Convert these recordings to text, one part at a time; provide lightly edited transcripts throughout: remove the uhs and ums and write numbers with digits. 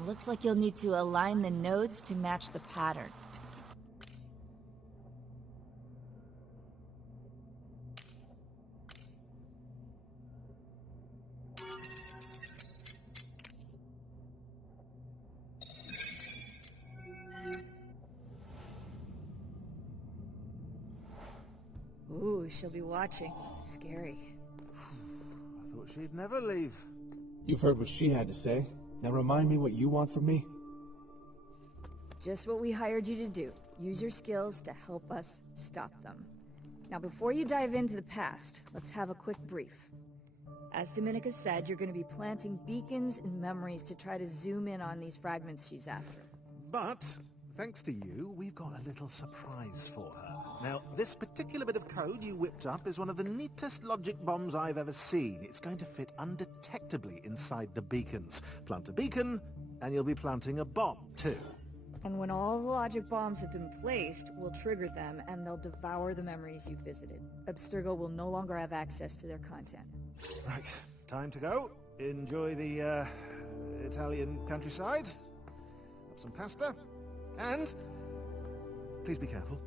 Looks like you'll need to align the nodes to match the pattern. Ooh, she'll be watching. Scary. I thought she'd never leave. You've heard what she had to say. Now remind me what you want from me. Just what we hired you to do. Use your skills to help us stop them. Now before you dive into the past, let's have a quick brief. As Dominica said, you're going to be planting beacons and memories to try to zoom in on these fragments she's after. But, thanks to you, we've got a little surprise for her. Now, this particular bit of code you whipped up is one of the neatest logic bombs I've ever seen. It's going to fit undetectably inside the beacons. Plant a beacon, and you'll be planting a bomb, too. And when all the logic bombs have been placed, we'll trigger them, and they'll devour the memories you visited. Abstergo will no longer have access to their content. Right, time to go. Enjoy the, Italian countryside. Have some pasta. And, please be careful.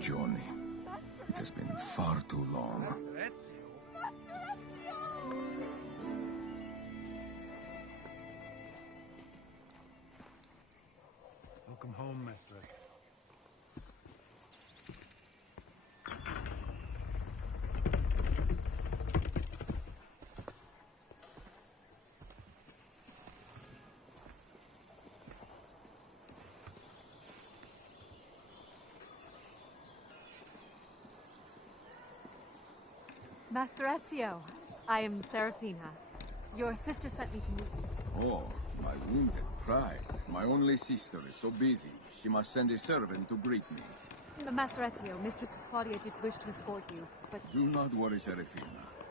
Regioni. It has been far too long. Welcome home, Mistress. Master Ezio, I am Serafina. Your sister sent me to meet you. Oh, my wounded pride. My only sister is so busy, she must send a servant to greet me. Master Ezio, Mistress Claudia did wish to escort you, but... Do not worry, Serafina.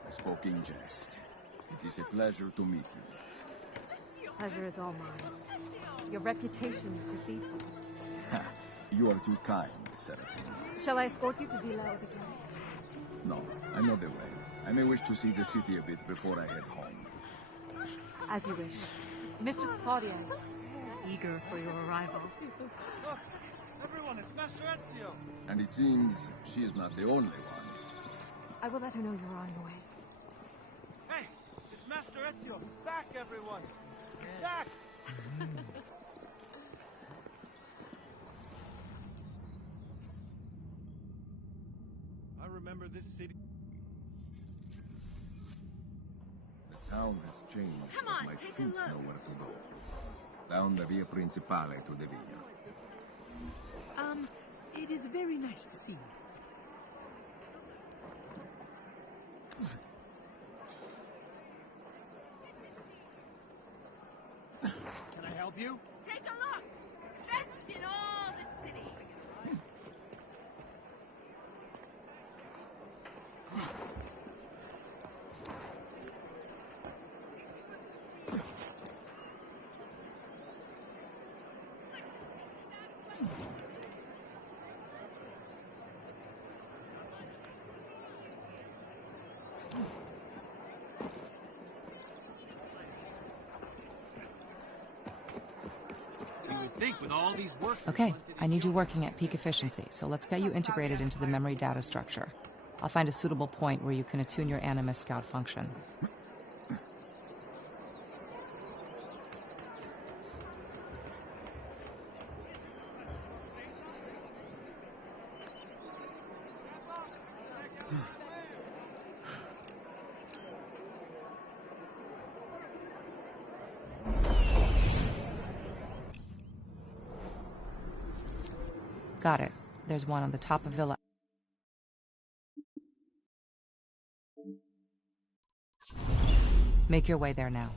I spoke in jest. It is a pleasure to meet you. Pleasure is all mine. Your reputation precedes you. Ha! You are too kind, Serafina. Shall I escort you to Villa Odegain? No, I know the way. I may wish to see the city a bit before I head home. As you wish. Mistress Claudia is eager for your arrival. Look! Everyone, it's Master Ezio! And it seems she is not the only one. I will let her know you're on your way. Hey! It's Master Ezio! He's back, everyone! He's back! I remember this city... The town has changed, Come but on, my take a feet look. know where to go. Down the Via Principale to the Villa. It is very nice to see you. Can I help you? Take a look! Festino! You would think with all these work. Okay, I need you working at peak efficiency, so let's get you integrated into the memory data structure. I'll find a suitable point where you can attune your animus scout function. Got it. There's one on the top of Villa. Make your way there now.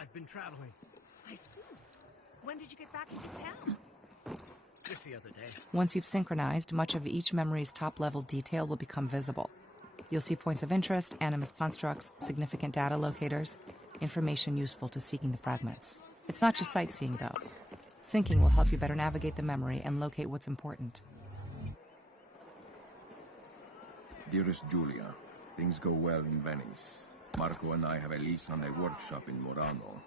I've been traveling. I see. When did you get back into town? Just the other day. Once you've synchronized, much of each memory's top-level detail will become visible. You'll see points of interest, animus constructs, significant data locators, information useful to seeking the fragments. It's not just sightseeing, though. Syncing will help you better navigate the memory and locate what's important. Dearest Julia, things go well in Venice. Marco and I have a lease on a workshop in Murano.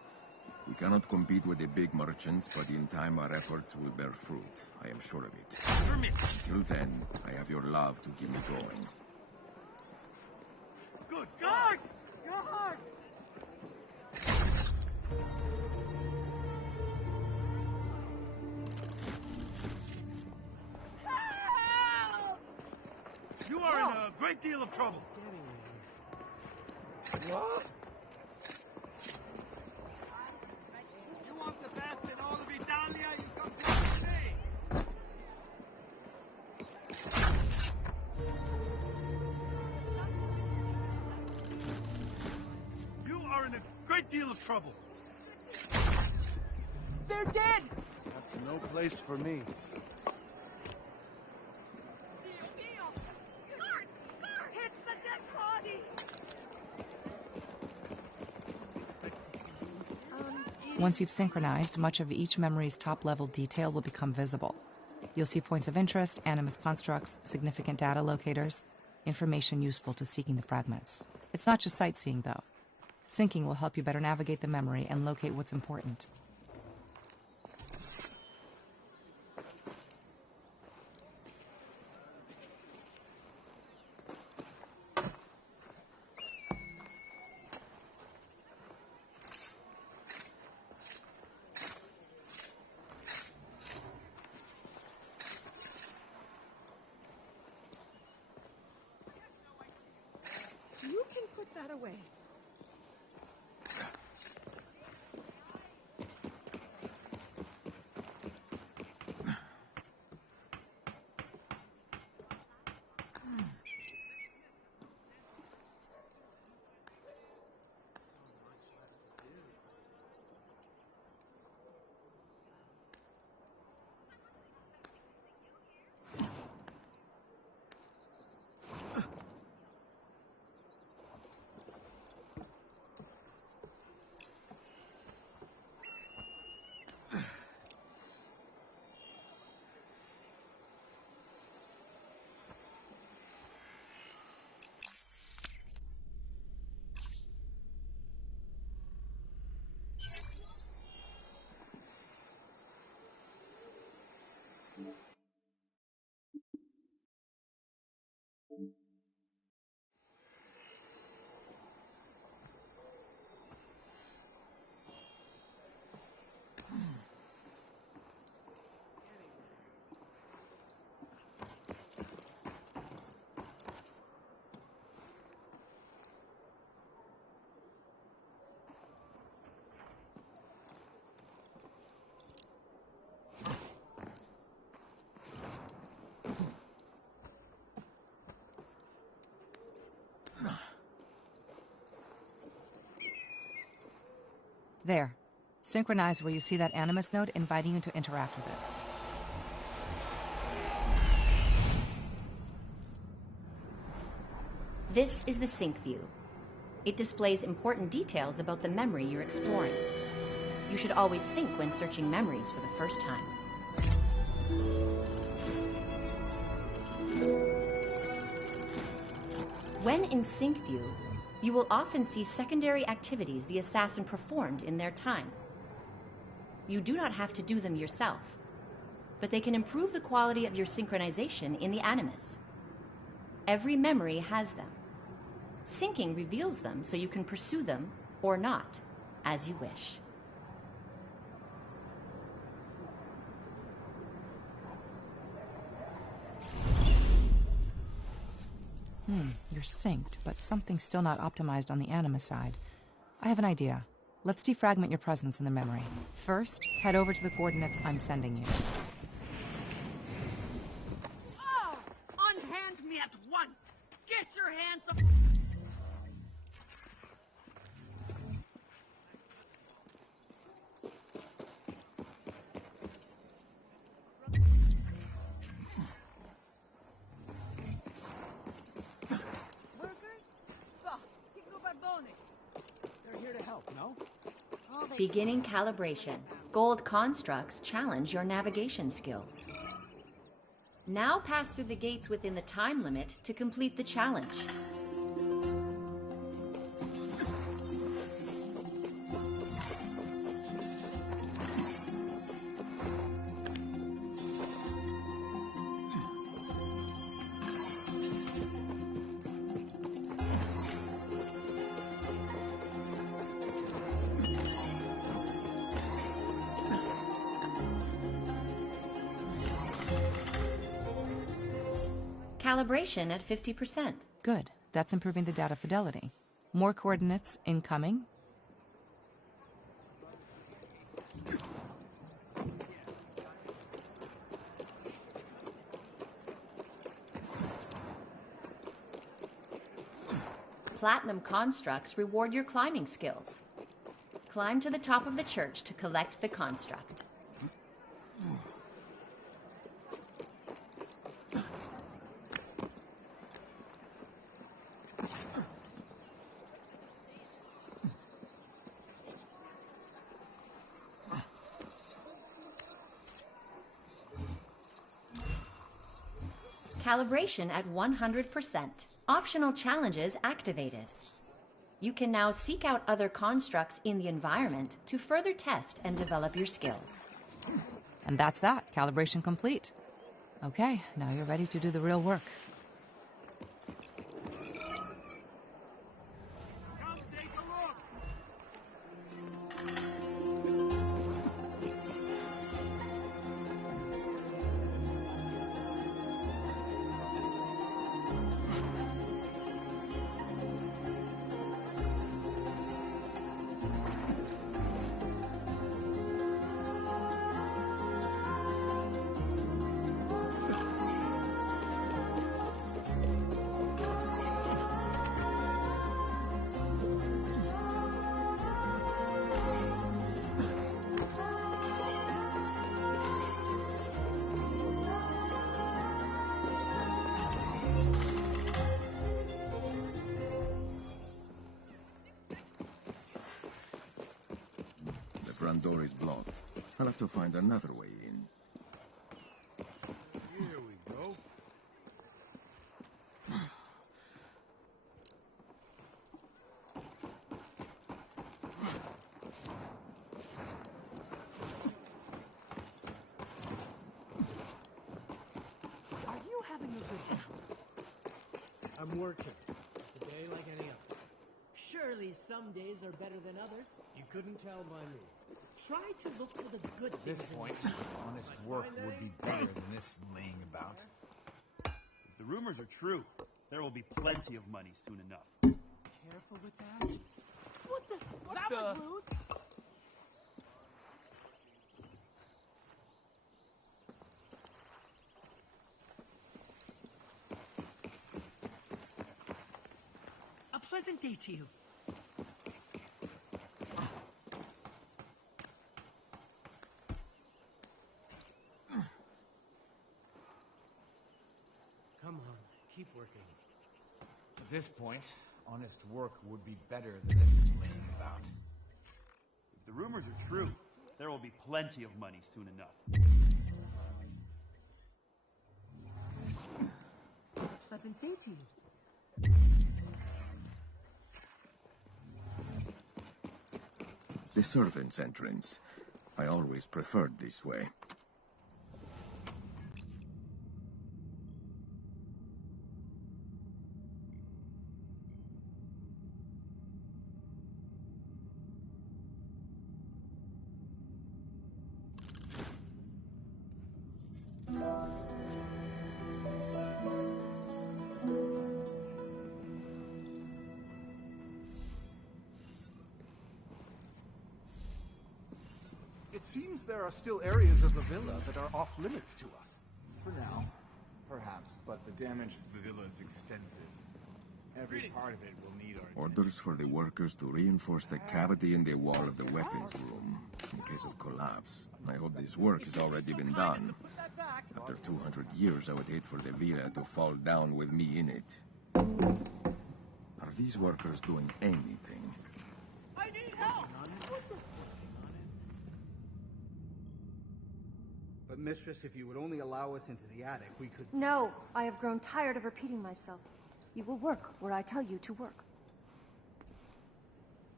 We cannot compete with the big merchants, but in time our efforts will bear fruit. I am sure of it. Permit. Till then, I have your love to keep me going. Good God! Your heart! You are in a great deal of trouble. What? You want the best in all of Italia, you come to me. You are in a great deal of trouble. They're dead! That's no place for me. It's a dead body! Once you've synchronized, much of each memory's top-level detail will become visible. You'll see points of interest, animus constructs, significant data locators, information useful to seeking the fragments. It's not just sightseeing, though. Syncing will help you better navigate the memory and locate what's important. You can put that away. There. Synchronize where you see that animus node inviting you to interact with it. This is the sync view. It displays important details about the memory you're exploring. You should always sync when searching memories for the first time. When in sync view, you will often see secondary activities the assassin performed in their time. You do not have to do them yourself, but they can improve the quality of your synchronization in the animus. Every memory has them. Syncing reveals them so you can pursue them, or not, as you wish. You're synced, but something's still not optimized on the animus side. I have an idea. Let's defragment your presence in the memory. First, head over to the coordinates I'm sending you. Oh! Unhand me at once! Get your hands up! They're here to help, no? Beginning calibration. Gold constructs challenge your navigation skills. Now pass through the gates within the time limit to complete the challenge. Calibration at 50%. Good. That's improving the data fidelity. More coordinates incoming. Platinum constructs reward your climbing skills. Climb to the top of the church to collect the construct. Calibration at 100%. Optional challenges activated. You can now seek out other constructs in the environment to further test and develop your skills. And that's that. Calibration complete. Okay, now you're ready to do the real work. Come take a look! The front door is blocked. I'll have to find another way in. Here we go. Are you having a good time? I'm working. It's a day like any other. Surely some days are better than others. You couldn't tell by me. Try to look for the good At things. this point, honest work would be better than this laying about. If the rumors are true, there will be plenty of money soon enough. Careful with that. What the? That was rude. A pleasant day to you. this point, honest work would be better than this laying about. If the rumors are true, there will be plenty of money soon enough. Pleasant day to you. The servants' entrance. I always preferred this way. It seems there are still areas of the villa that are off limits to us. For now, perhaps, but the damage to the villa is extensive. Every part of it will need our... Orders for the workers to reinforce the cavity in the wall of the weapons room, in case of collapse. I hope this work has already been done. After 200 years, I would hate for the villa to fall down with me in it. Are these workers doing anything? I need help! But Mistress, if you would only allow us into the attic, we could... No, I have grown tired of repeating myself. You will work where I tell you to work.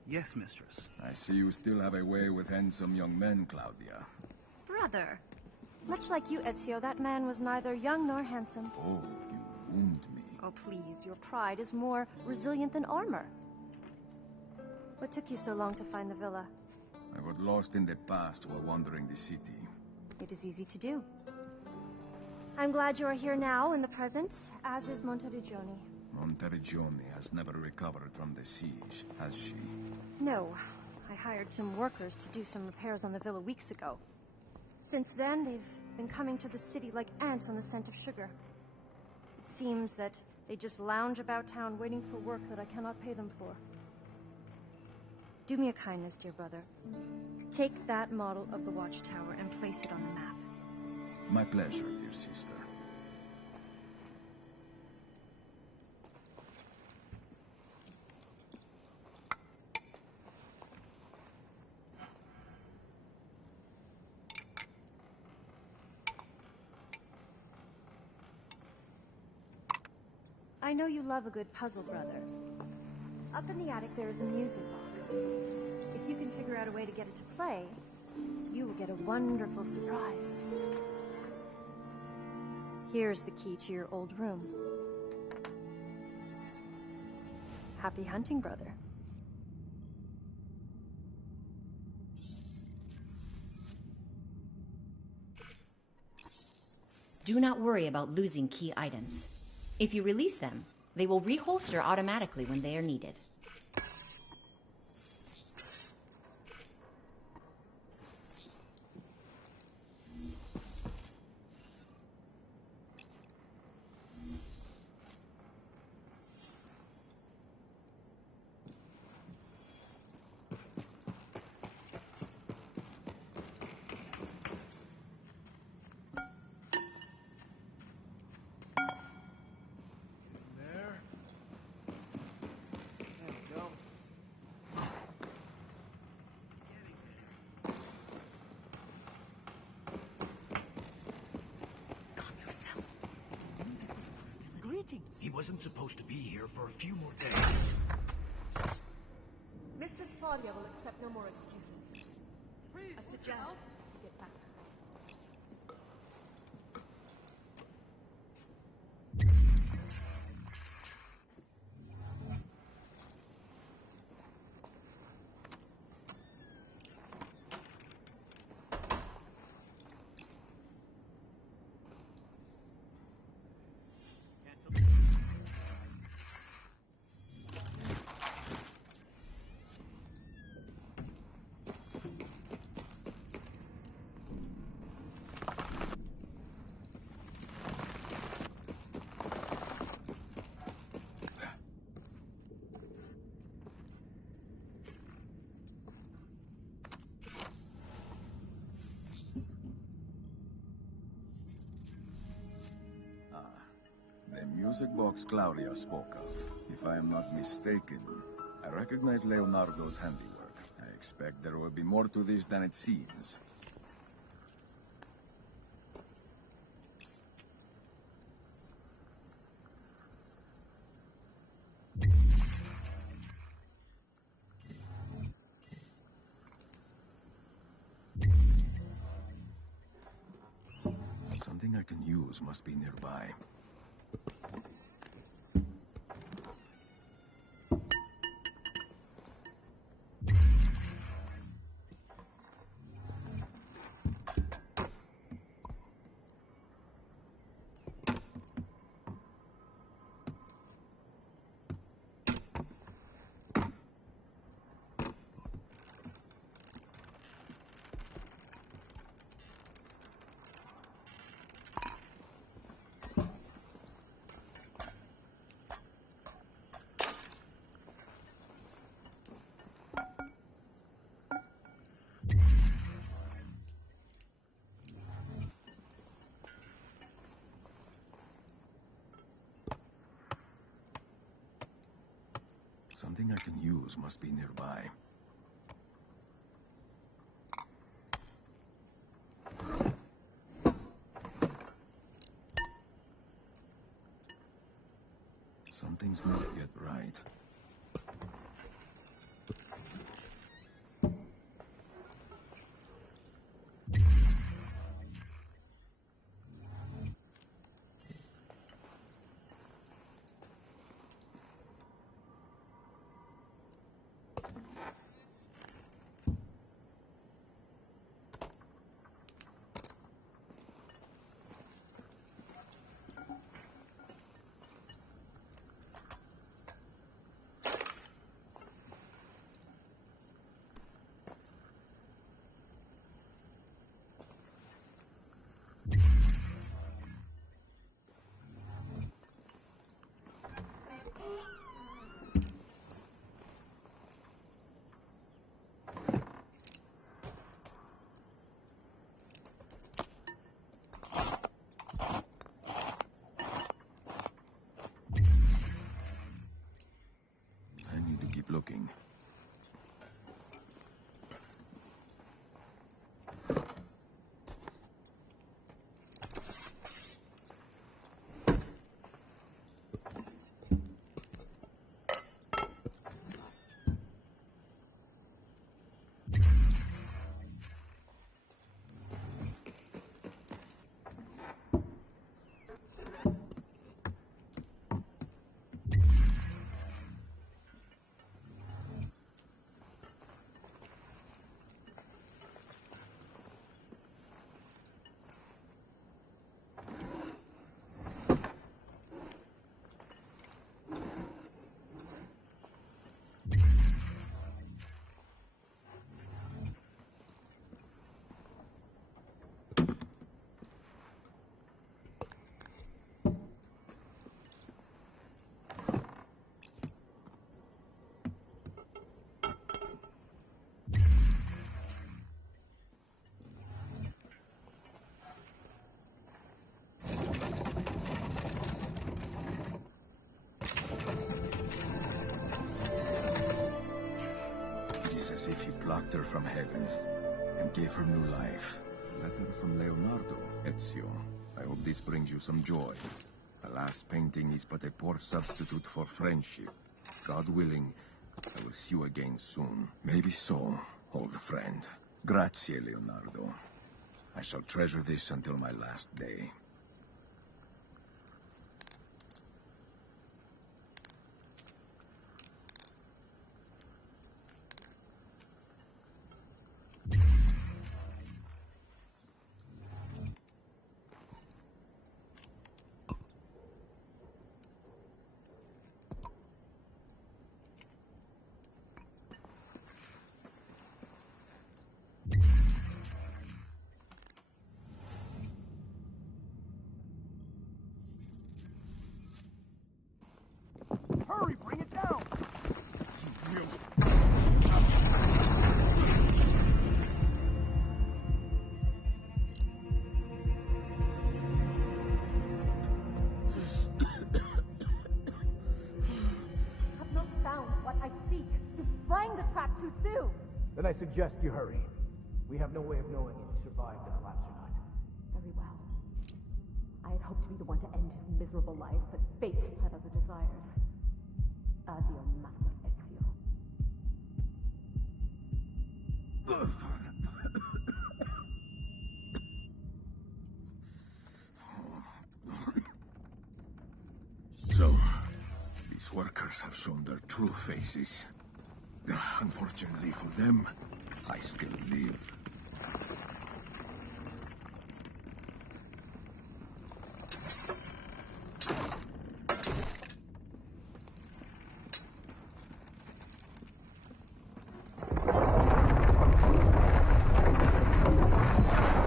Yes, Mistress. I see you still have a way with handsome young men, Claudia. Brother. Much like you, Ezio, that man was neither young nor handsome. Oh, you wound me. Oh, please, your pride is more resilient than armor. What took you so long to find the villa? I got lost in the past while wandering the city. It is easy to do. I'm glad you are here now in the present, as is Monteriggioni. Monteriggioni has never recovered from the siege, has she? No. I hired some workers to do some repairs on the villa weeks ago. Since then, they've been coming to the city like ants on the scent of sugar. It seems that they just lounge about town waiting for work that I cannot pay them for. Do me a kindness, dear brother. Take that model of the watchtower and place it on the map. My pleasure, dear sister. I know you love a good puzzle, brother. Up in the attic there is a music box. If you can figure out a way to get it to play, you will get a wonderful surprise. Here's the key to your old room. Happy hunting, brother. Do not worry about losing key items. If you release them, they will reholster automatically when they are needed. He wasn't supposed to be here for a few more days. Mistress Claudia will accept no more excuses. I suggest you get back to her. The music box Claudia spoke of. If I am not mistaken, I recognize Leonardo's handiwork. I expect there will be more to this than it seems. Something I can use must be nearby. Something I can use must be nearby. Something's not yet right. Looking. As if he plucked her from heaven and gave her new life. A letter from Leonardo, Ezio. I hope this brings you some joy. The last painting is but a poor substitute for friendship. God willing, I will see you again soon. Maybe so, old friend. Grazie, Leonardo. I shall treasure this until my last day. suggest you hurry. We have no way of knowing if he survived the collapse or not. Very well. I had hoped to be the one to end his miserable life, but fate had other desires. Adio, Master Ezio. So, these workers have shown their true faces. Unfortunately for them, I still live.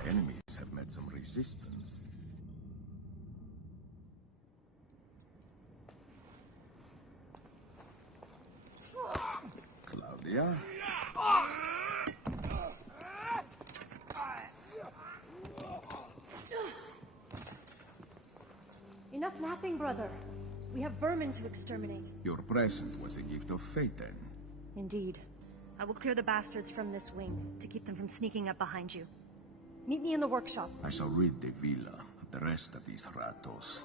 Enemies have met some resistance. Claudia? Enough napping, brother. We have vermin to exterminate. Your present was a gift of fate, then. Indeed. I will clear the bastards from this wing, to keep them from sneaking up behind you. Meet me in the workshop. I shall rid the villa of the rest of these ratos.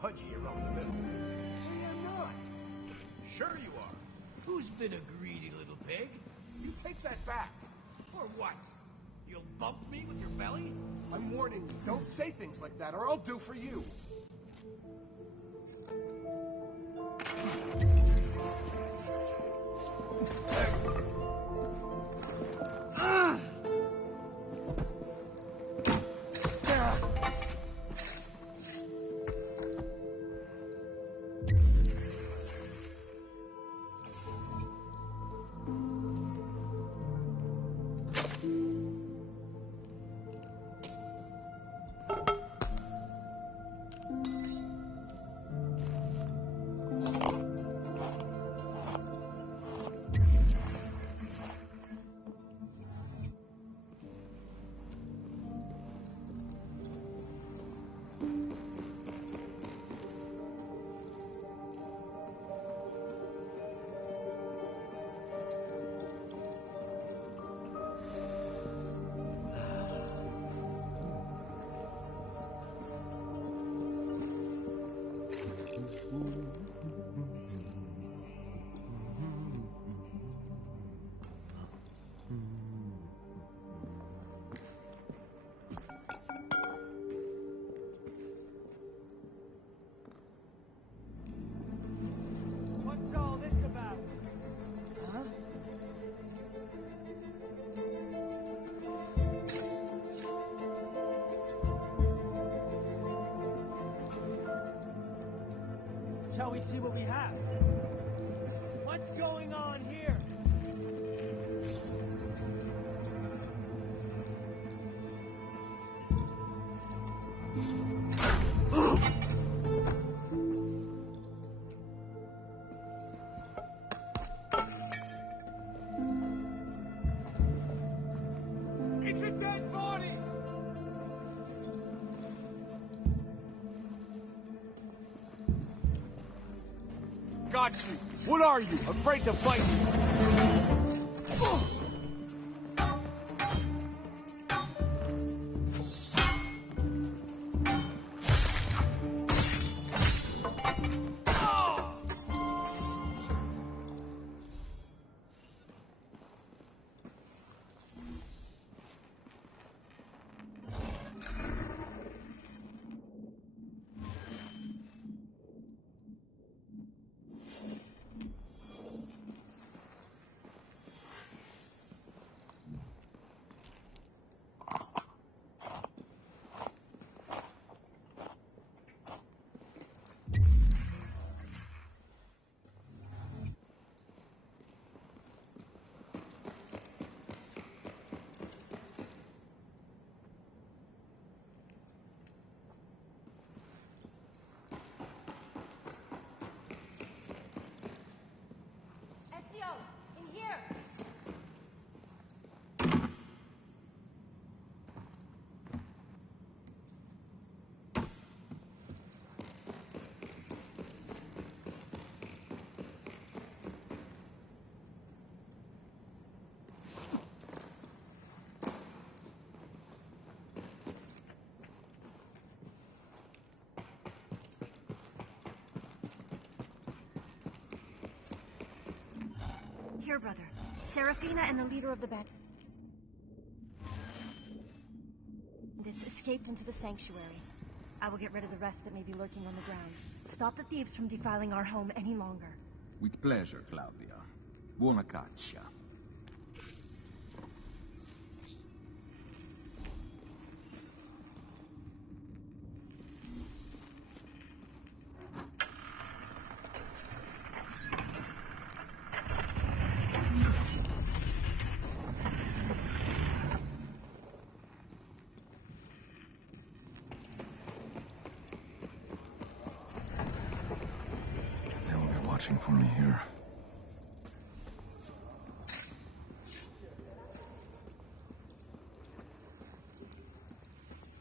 Pudgy around the middle. I am not. Sure you are. Who's been a greedy little pig? You take that back. Or what? You'll bump me with your belly? I'm warning you, don't say things like that, or I'll do for you. What's all this about? Huh? Shall we see what we have? What's going on here? It's a dead body! Got you. What are you? Afraid to fight? Here, brother. Serafina and the leader of the band. It's escaped into the sanctuary. I will get rid of the rest that may be lurking on the grounds. Stop the thieves from defiling our home any longer. With pleasure, Claudia. Buona caccia. For me here.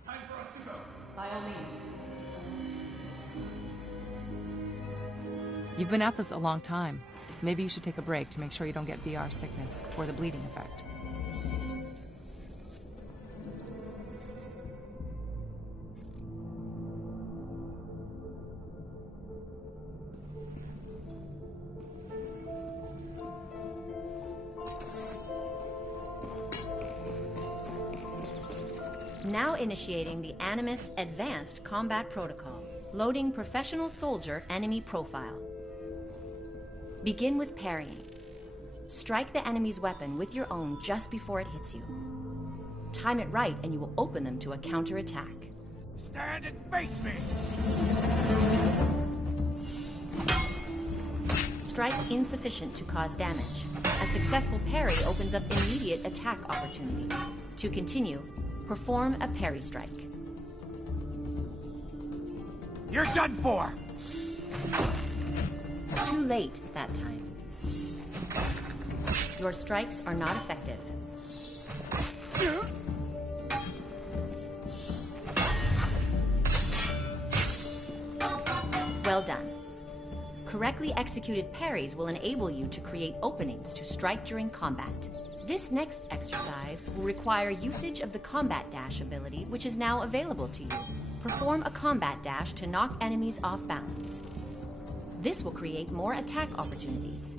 Time for us to go. By all means. You've been at this a long time. Maybe you should take a break to make sure you don't get VR sickness or the bleeding effect. Now initiating the Animus Advanced Combat Protocol. Loading Professional Soldier Enemy Profile. Begin with parrying. Strike the enemy's weapon with your own just before it hits you. Time it right and you will open them to a counterattack. Stand and face me! Strike insufficient to cause damage. A successful parry opens up immediate attack opportunities. To continue, perform a parry strike. You're done for! Too late that time. Your strikes are not effective. Well done. Correctly executed parries will enable you to create openings to strike during combat. This next exercise will require usage of the Combat Dash ability, which is now available to you. Perform a Combat Dash to knock enemies off balance. This will create more attack opportunities.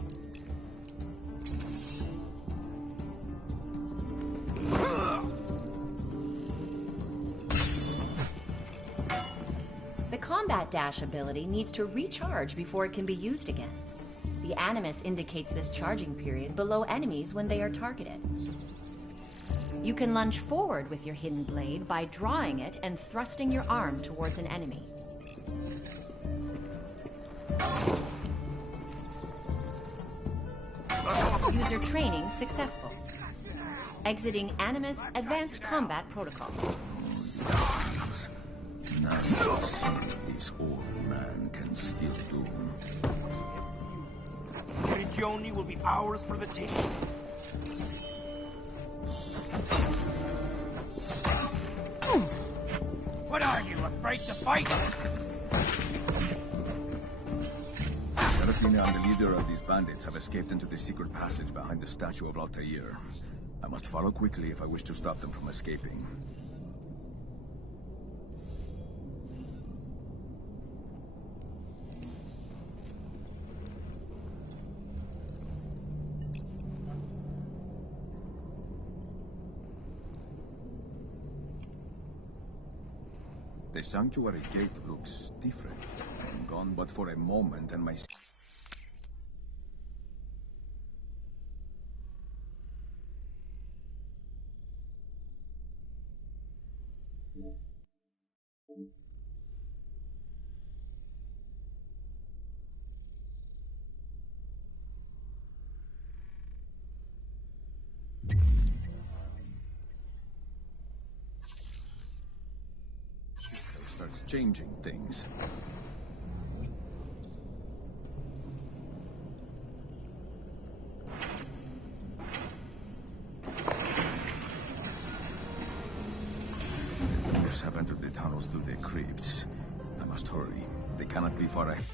The Combat Dash ability needs to recharge before it can be used again. The animus indicates this charging period below enemies when they are targeted. You can lunge forward with your hidden blade by drawing it and thrusting your arm towards an enemy. User training successful. Exiting Animus Advanced Combat Protocol. Now let's see what this old man can still do. Prigioni will be ours for the taking. What are you, afraid to fight? Serafina and the leader of these bandits have escaped into the secret passage behind the statue of Altair. I must follow quickly if I wish to stop them from escaping. The sanctuary gate looks different. I'm gone but for a moment and my... starts changing things. The thieves have entered the tunnels through the crypts. I must hurry. They cannot be far ahead.